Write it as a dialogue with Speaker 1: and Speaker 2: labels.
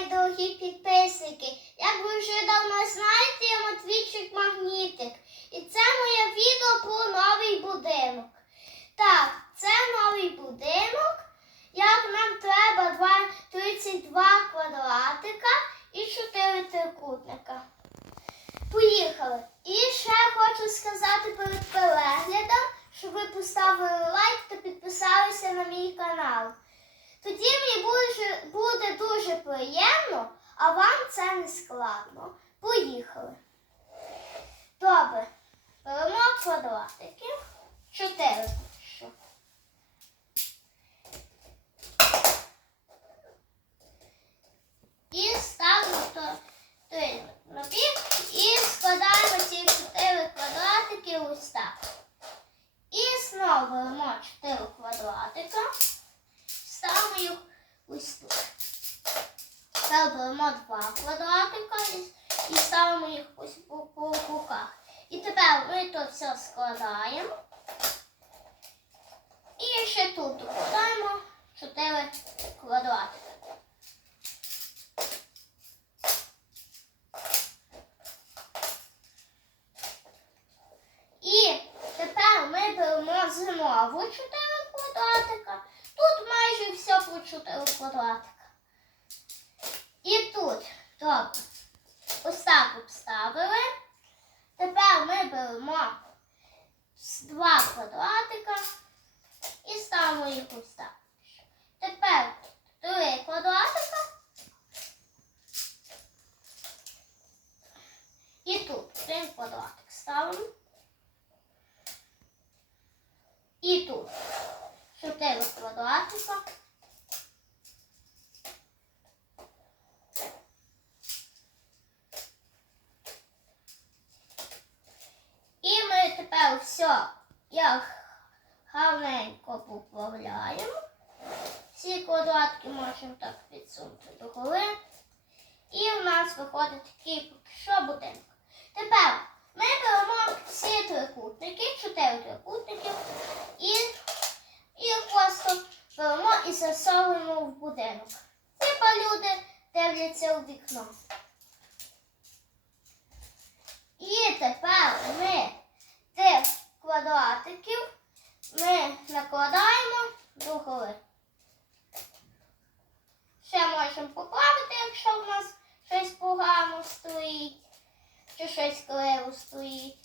Speaker 1: мої дорогі підписники. Як ви вже давно знаєте, я Матвійчик Магнітик. І це моє відео про новий будинок. Так, це новий будинок. Як нам треба 32 квадратика і 4 трикутника. Поїхали. І ще хочу сказати перед переглядом, щоб ви поставили лайк та підписалися на мій канал. Тоді мені буде, приємно, а вам це не складно. Поїхали. Добре. Беремо квадратики. Чотири. І ставимо то, той набір і складаємо ці чотири квадратики ось так. І знову беремо чотири квадратика. Ставимо їх ось тут. Тепер два квадратика і, ставимо їх ось по, боках. І тепер ми то все складаємо. І ще тут докладаємо 4 квадратика. І тепер ми беремо знову 4 квадратика. Тут майже все по 4 квадратика. Тут, добре, ось так обставили. Тепер ми беремо два квадратика і ставимо їх ось так. Тепер три квадратика. І тут один квадратик ставимо. І тут чотири квадратика. І ми тепер все як гарненько поправляємо. Всі квадратки можемо так підсунути догори. І в нас виходить такий що будинок. Тепер ми беремо всі трикутники, чотири трикутники, і, і просто беремо і засовуємо в будинок. Типа люди дивляться у вікно. І тепер ми можемо поправити, якщо в нас щось погано стоїть, чи щось клево стоїть.